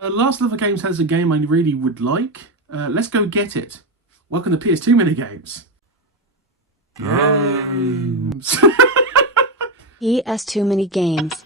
Last Level Games has a game I really would like. Let's go get it. Welcome to PS2 Minigames. Games. PS2 Minigames.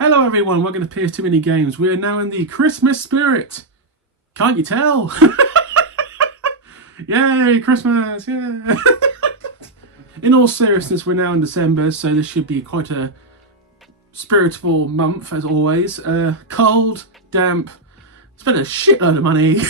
Hello everyone, welcome to PS2 Minigames. We are now in the Christmas spirit. Can't you tell? Yay, Christmas, yeah. In all seriousness, we're now in December, so this should be quite a spiritual month as always. Cold, damp, spent a shitload of money.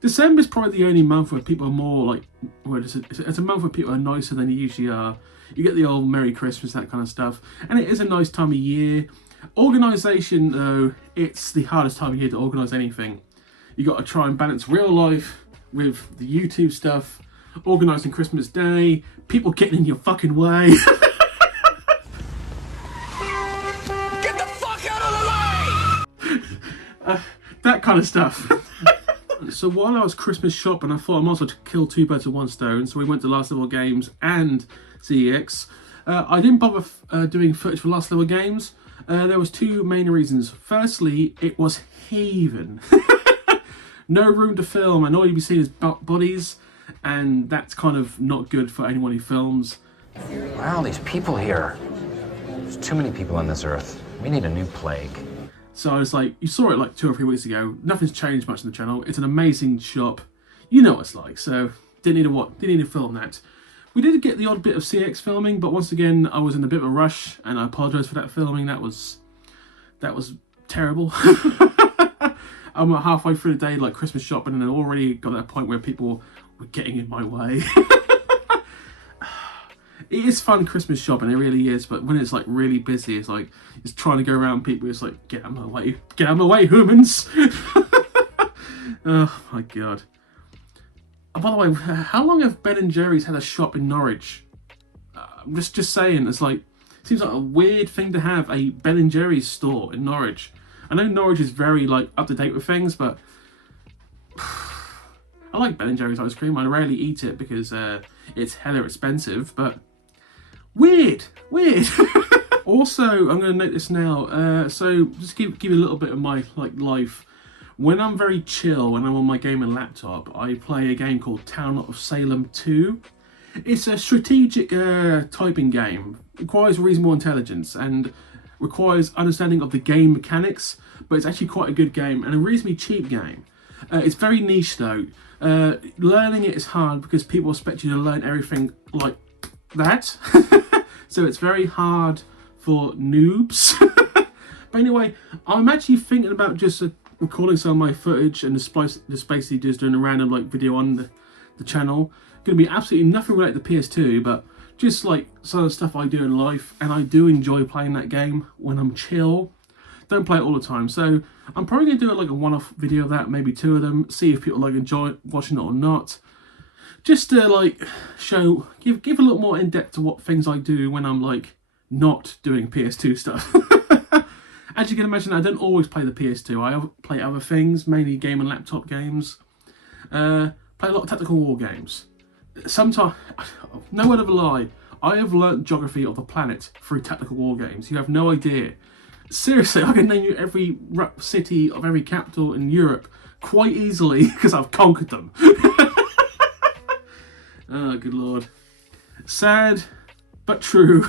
December is probably the only month where people are more like, well, it's a month where people are nicer than they usually are. You get the old Merry Christmas, that kind of stuff. And it is a nice time of year. Organisation, though, it's the hardest time of year to organise anything. You got to try and balance real life with the YouTube stuff, organising Christmas Day, people getting in your fucking way. Get the fuck out of the way! That kind of stuff. So while I was Christmas shopping, I thought I might as well kill two birds with one stone. So we went to Last Level Games and CEX. I didn't bother doing footage for Last Level Games. There was two main reasons. Firstly, it was heathen. No room to film, and all you'd be seeing is bodies, and that's kind of not good for anyone who films. Wow, these people here. There's too many people on this earth. We need a new plague. So I was like, you saw it like 2 or 3 weeks ago. Nothing's changed much on the channel. It's an amazing shop. You know what it's like, so didn't need to film that. We did get the odd bit of CX filming, but once again, I was in a bit of a rush, and I apologise for that filming. That was terrible. I'm halfway through the day, like Christmas shopping, and I already got to that point where people were getting in my way. It is fun Christmas shopping, it really is, but when it's like really busy, it's like, it's trying to go around people, it's like, get out of my way, humans. Oh my god. Oh, by the way, how long have Ben and Jerry's had a shop in Norwich? I'm just saying, it's like, seems like a weird thing to have a Ben and Jerry's store in Norwich. I know Norwich is very like up to date with things, but I like Ben and Jerry's ice cream. I rarely eat it because it's hella expensive, but weird. Also, I'm going to note this now. So just give you a little bit of my like life. When I'm very chill, when I'm on my gaming laptop, I play a game called Town of Salem 2. It's a strategic typing game. It requires reasonable intelligence and requires understanding of the game mechanics, but it's actually quite a good game and a reasonably cheap game. It's very niche though. Learning it is hard because people expect you to learn everything like that. So it's very hard for noobs. But anyway, I'm actually thinking about just recording some of my footage and just basically just doing a random like video on the channel. Going to be absolutely nothing related to PS2, but just like some of the stuff I do in life, and I do enjoy playing that game when I'm chill. Don't play it all the time, so I'm probably going to do like a one-off video of that, maybe 2 of them, see if people like enjoy watching it or not. Just to like show, give a little more in-depth to what things I do when I'm like not doing PS2 stuff. As you can imagine, I don't always play the PS2. I play other things, mainly game and laptop games. Play a lot of tactical war games. Sometimes, no word of a lie, I have learnt geography of the planet through tactical war games. You have no idea. Seriously, I can name you every city of every capital in Europe quite easily because I've conquered them. Oh, good lord. Sad, but true.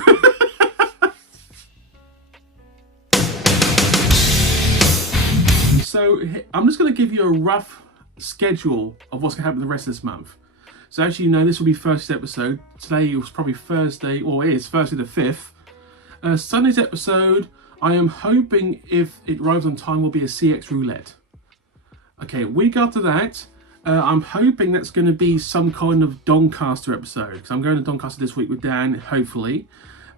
So, I'm just going to give you a rough schedule of what's going to happen the rest of this month. So as you know, this will be Thursday's episode. Today was probably Thursday, or it is Thursday the 5th. Sunday's episode, I am hoping if it arrives on time, will be a CEX roulette. Okay, week after that, I'm hoping that's going to be some kind of Doncaster episode. Because I'm going to Doncaster this week with Dan, hopefully.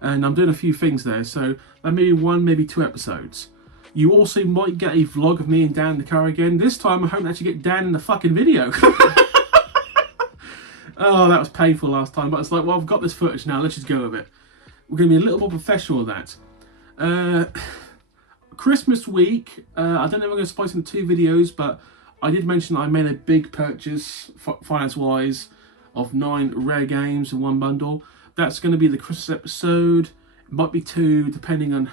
And I'm doing a few things there. So that may be 1, maybe 2 episodes. You also might get a vlog of me and Dan in the car again. This time, I hope to actually get Dan in the fucking video. Oh, that was painful last time, but it's like, well, I've got this footage now, let's just go with it. We're going to be a little more professional with that. Christmas week, I don't know if I'm going to spice into 2 videos, but I did mention I made a big purchase, finance-wise, of 9 rare games in one bundle. That's going to be the Christmas episode. It might be 2, depending on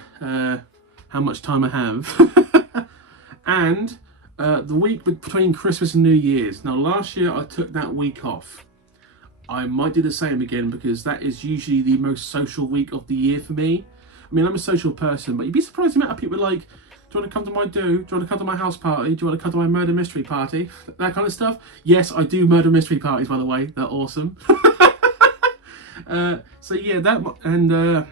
how much time I have. And the week between Christmas and New Year's. Now, last year I took that week off. I might do the same again because that is usually the most social week of the year for me. I mean, I'm a social person, but you'd be surprised the amount of people like, do you want to come to my do? Do you want to come to my house party? Do you want to come to my murder mystery party? That kind of stuff. Yes, I do murder mystery parties, by the way. They're awesome. So yeah, that and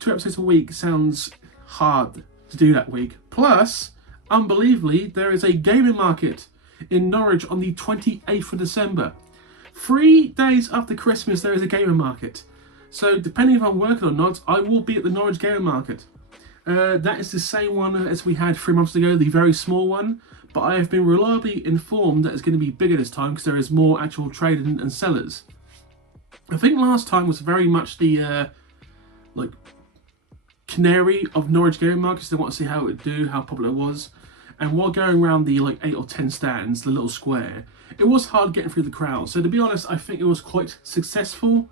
2 episodes a week sounds hard to do that week. Plus, unbelievably, there is a gaming market in Norwich on the 28th of December. 3 days after Christmas, there is a gaming market. So, depending if I'm working or not, I will be at the Norwich Gaming Market. That is the same one as we had 3 months ago, the very small one. But I have been reliably informed that it's going to be bigger this time because there is more actual trading and sellers. I think last time was very much the like canary of Norwich Gaming Markets. They want to see how it would do, how popular it was. And while going around the like 8 or 10 stands, the little square, it was hard getting through the crowd. So to be honest, I think it was quite successful.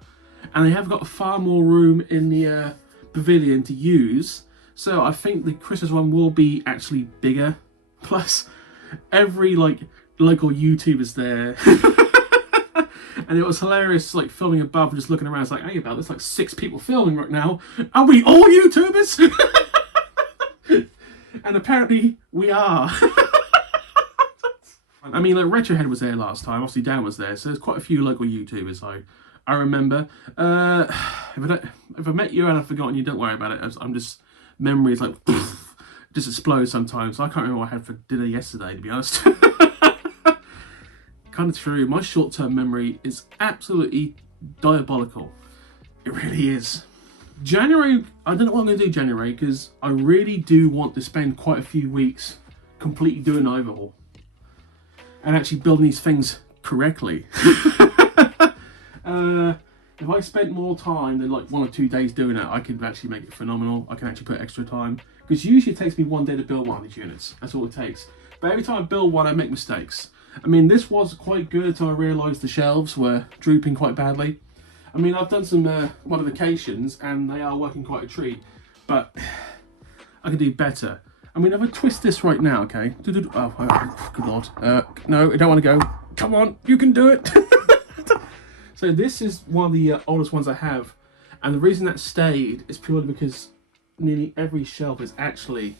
And they have got far more room in the pavilion to use. So I think the Christmas one will be actually bigger. Plus, every like local YouTuber's there. And it was hilarious, like filming above and just looking around. It's like, hey, about there's like 6 people filming right now. Are we all YouTubers? And apparently we are. I mean, like Retrohead was there last time. Obviously, Dan was there, so there's quite a few local YouTubers. I remember. If I met you and I've forgotten you, don't worry about it. I'm just memories like just explode sometimes. I can't remember what I had for dinner yesterday, to be honest. Kind of true. My short-term memory is absolutely diabolical. It really is. January, I don't know what I'm going to do January because I really do want to spend quite a few weeks completely doing an overhaul. and actually building these things correctly. If I spent more time than like 1 or 2 days doing it, I could actually make it phenomenal. I can actually put extra time, because usually it takes me 1 day to build one of these units. That's all it takes. But every time I build one, I make mistakes. I mean, this was quite good until I realised the shelves were drooping quite badly. I mean, I've done some modifications and they are working quite a treat, but I could do better. I mean, if I twist this right now, okay? Oh, good lord. No, I don't want to go. Come on, you can do it. So this is one of the oldest ones I have, and the reason that stayed is purely because nearly every shelf is actually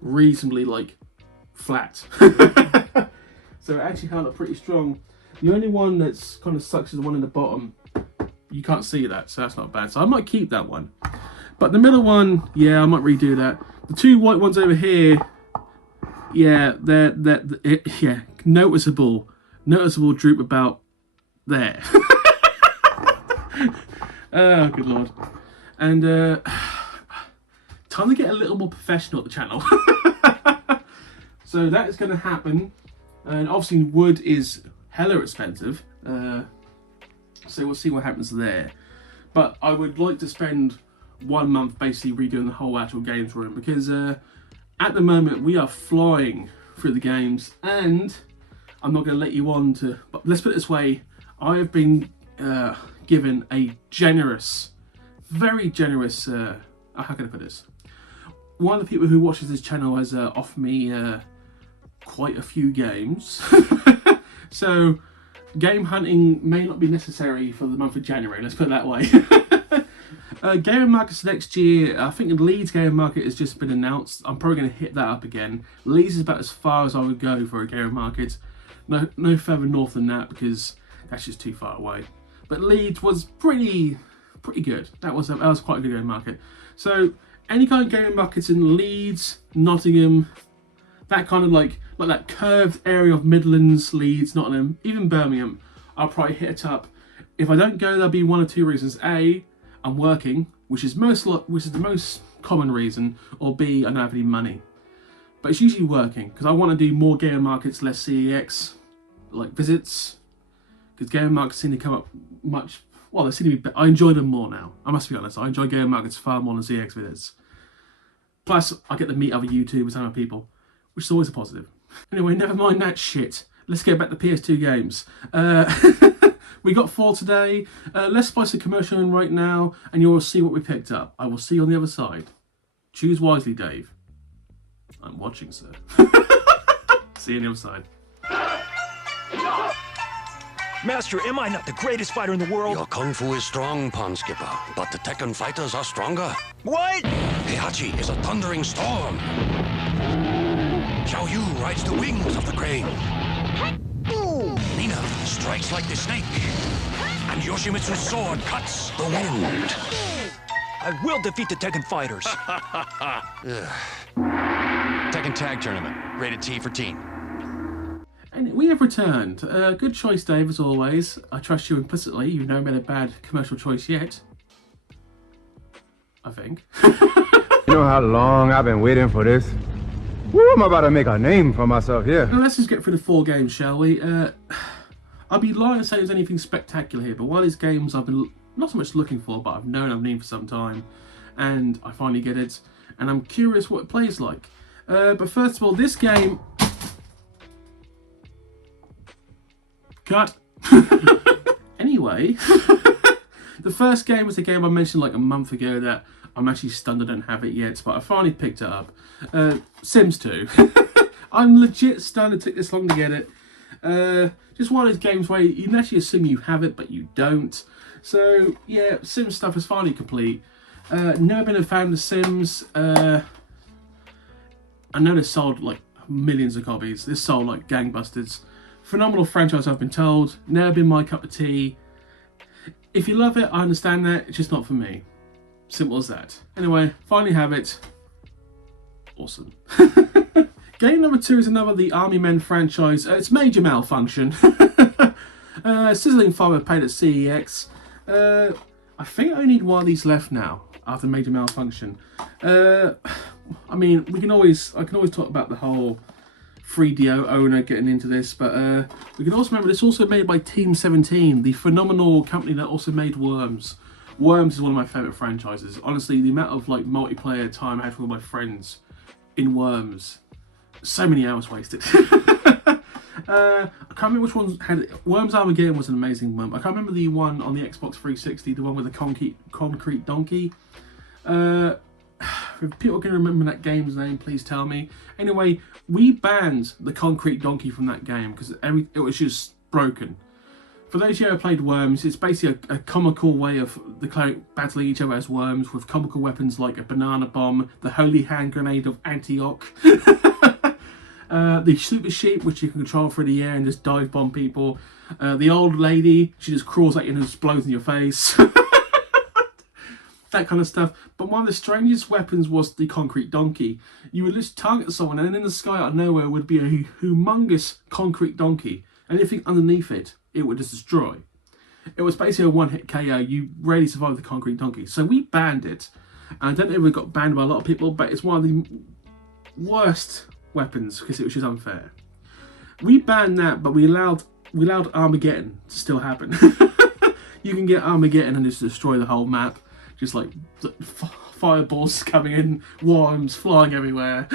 reasonably like flat. So it actually held up pretty strong. The only one that's kind of sucks is the one in the bottom. You can't see that, so that's not bad. So I might keep that one. But the middle one, yeah, I might redo that. The 2 white ones over here, yeah, they're noticeable droop about there. Oh, good lord. And time to get a little more professional at the channel. So that is going to happen. And obviously wood is hella expensive. So we'll see what happens there. But I would like to spend 1 month basically redoing the whole actual games room, because at the moment we are flying through the games, and I'm not going to let you on to, but let's put it this way, I have been given a generous, very generous, how can I put this? One of the people who watches this channel has offered me quite a few games. So game hunting may not be necessary for the month of January, let's put it that way. Gaming markets next year, I think the Leeds gaming market has just been announced. I'm probably going to hit that up again. Leeds is about as far as I would go for a gaming market. No further north than that, because that's just too far away. But Leeds was pretty good. That was quite a good gaming market. So any kind of gaming markets in Leeds, Nottingham, that kind of like that curved area of Midlands, Leeds, Nottingham, even Birmingham, I'll probably hit it up. If I don't go, there'll be 1 or 2 reasons. A, I'm working, which is the most common reason, or B, I don't have any money. But it's usually working, because I want to do more gaming markets, less CEX, like visits, because gaming markets seem to come up much, well, they seem to be, I enjoy them more now. I must be honest, I enjoy gaming markets far more than CEX visits. Plus, I get to meet other YouTubers and other people, which is always a positive. Anyway, never mind that shit. Let's get back to PS2 games. We got 4 today. Let's spice the commercial in right now, and you'll see what we picked up. I will see you on the other side. Choose wisely, Dave. I'm watching, sir. See you on the other side. Master, am I not the greatest fighter in the world? Your kung fu is strong, Pond Skipper, but the Tekken fighters are stronger. What? Heihachi is a thundering storm. Xiao Yu rides the wings of the crane. Nina strikes like the snake. And Yoshimitsu's sword cuts the wind. I will defeat the Tekken fighters. Tekken Tag Tournament, rated T for teen. And we have returned. Good choice, Dave, as always. I trust you implicitly. You've never made a bad commercial choice yet. I think. You know how long I've been waiting for this? Woo, I'm about to make a name for myself here. Now let's just get through the 4 games, shall we? I'd be lying to say there's anything spectacular here, but one of these games I've been not so much looking for, but I've known I've needed for some time, and I finally get it, and I'm curious what it plays like. But first of all, this game... Cut! Anyway, the first game was a game I mentioned like a month ago that I'm actually stunned I don't have it yet, but I finally picked it up. Sims 2. I'm legit stunned it took this long to get it. Just one of those games where you can actually assume you have it, but you don't. So, yeah, Sims stuff is finally complete. Never been a fan of The Sims. I know they sold like millions of copies. This sold like gangbusters. Phenomenal franchise, I've been told. Never been my cup of tea. If you love it, I understand that. It's just not for me. Simple as that. Anyway, finally have it. Awesome. Game number 2 is another of the Army Men franchise. It's Major Malfunction. Sizzling fire paid at CEX. I think I only need one of these left now after Major Malfunction. I mean, I can always talk about the whole 3DO owner getting into this, but we can also remember this also made by Team 17, the phenomenal company that also made Worms. Worms is one of my favourite franchises. Honestly, the amount of like multiplayer time I had with my friends in Worms, so many hours wasted. I can't remember which ones had it. Worms Armageddon was an amazing one. I can't remember the one on the Xbox 360, the one with the concrete donkey. If people can remember that game's name, please tell me. Anyway, we banned the concrete donkey from that game because it was just broken. For those of you who have played Worms, it's basically a comical way of the cleric battling each other as worms with comical weapons like a banana bomb, the holy hand grenade of Antioch, the super sheep, which you can control through the air and just dive bomb people, the old lady, she just crawls at you and explodes in your face. That kind of stuff. But one of the strangest weapons was the concrete donkey. You would just target someone and in the sky out of nowhere would be a humongous concrete donkey. Anything underneath it, it would just destroy. It was basically a one-hit KO. You rarely survived the concrete donkey. So we banned it. And I don't know if it got banned by a lot of people, but it's one of the worst weapons because it was just unfair. We banned that, but we allowed Armageddon to still happen. You can get Armageddon and just destroy the whole map. Just like fireballs coming in, worms flying everywhere.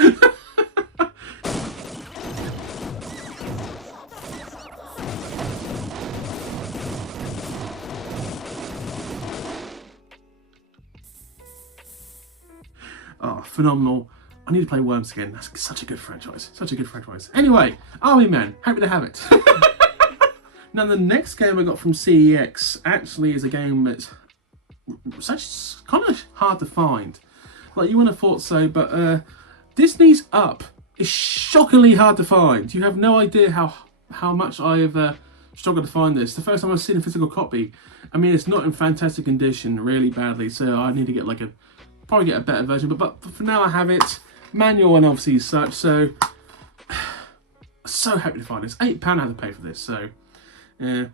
Oh, phenomenal. I need to play Worms again. That's such a good franchise. Such a good franchise. Anyway, Army Men, happy to have it. Now, the next game I got from CEX actually is a game that's kind of hard to find. Like, you wouldn't have thought so, but Disney's Up is shockingly hard to find. You have no idea how much I've struggled to find this. The first time I've seen a physical copy, I mean, it's not in fantastic condition, really badly, so I need to get probably get a better version, but for now I have it. Manual and obviously such, so happy to find this. £8 I had to pay for this, so yeah.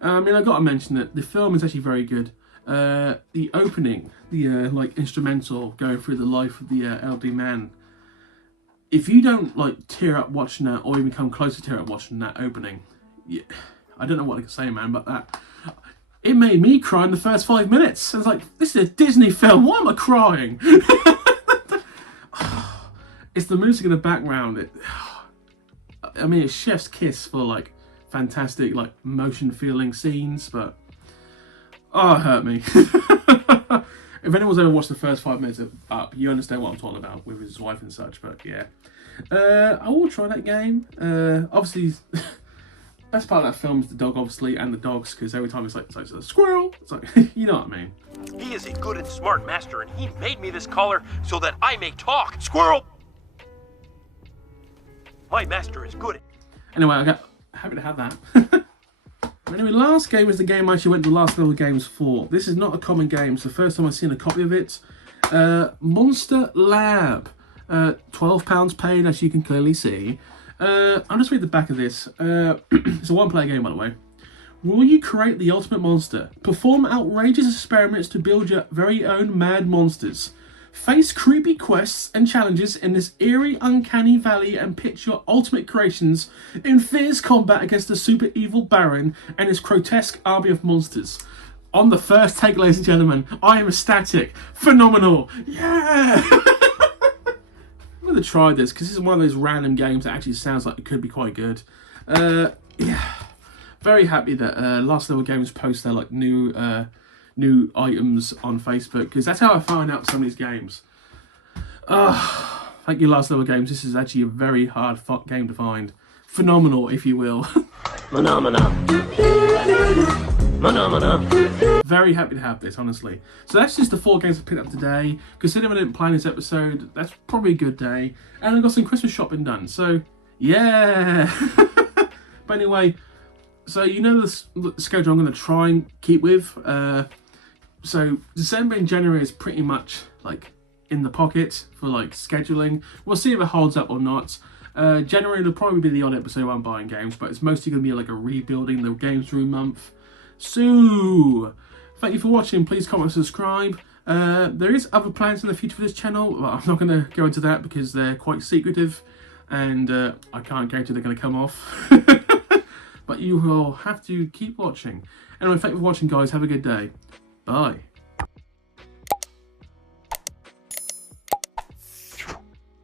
I mean, I got to mention that the film is actually very good. The opening, the like instrumental going through the life of the elderly man. If you don't like tear up watching that, or even come close to tear up watching that opening, yeah, I don't know what I can say, man, but it made me cry in the first 5 minutes. I was like, this is a Disney film. Why am I crying? It's the music in the background. I mean, it's chef's kiss for like fantastic like motion feeling scenes, but oh, it hurt me. If anyone's ever watched the first 5 minutes of Up, you understand what I'm talking about with his wife and such, but yeah. I will try that game. Obviously, best part of that film is the dog, obviously, and the dogs, because every time it's like a squirrel, it's like, you know what I mean. He is a good and smart master, and he made me this collar so that I may talk. Squirrel! My master is good. Anyway, I got happy to have that. Anyway, last game is the game I actually went to Last Level Games for. This is not a common game. It's the first time I've seen a copy of it. Monster Lab. £12 paid, as you can clearly see. I'll just read the back of this. It's a one-player game, by the way. Will you create the ultimate monster? Perform outrageous experiments to build your very own mad monsters. Face creepy quests and challenges in this eerie, uncanny valley and pitch your ultimate creations in fierce combat against the super evil Baron and his grotesque army of monsters. On the first take, ladies and gentlemen, I am ecstatic. Phenomenal. Yeah! I'm going to try this because this is one of those random games that actually sounds like it could be quite good. Yeah. Very happy that Last Level Games post their like new items on Facebook, because that's how I find out some of these games. Thank you, Last Level Games. This is actually a very hard game to find. Phenomenal, if you will. Phenomena. Very happy to have this, honestly. So that's just the 4 games I picked up today. Considering I didn't plan this episode, that's probably a good day. And I got some Christmas shopping done, so yeah. But anyway, so you know the schedule I'm going to try and keep with. So December and January is pretty much like in the pocket for like scheduling. We'll see if it holds up or not. January will probably be the odd episode where I'm buying games, but it's mostly going to be like a rebuilding the games room month. So thank you for watching. Please comment and subscribe. There is other plans in the future for this channel, but I'm not going to go into that because they're quite secretive. and I can't guarantee they're going to come off. But you will have to keep watching. Anyway, thank you for watching, guys. Have a good day. Bye.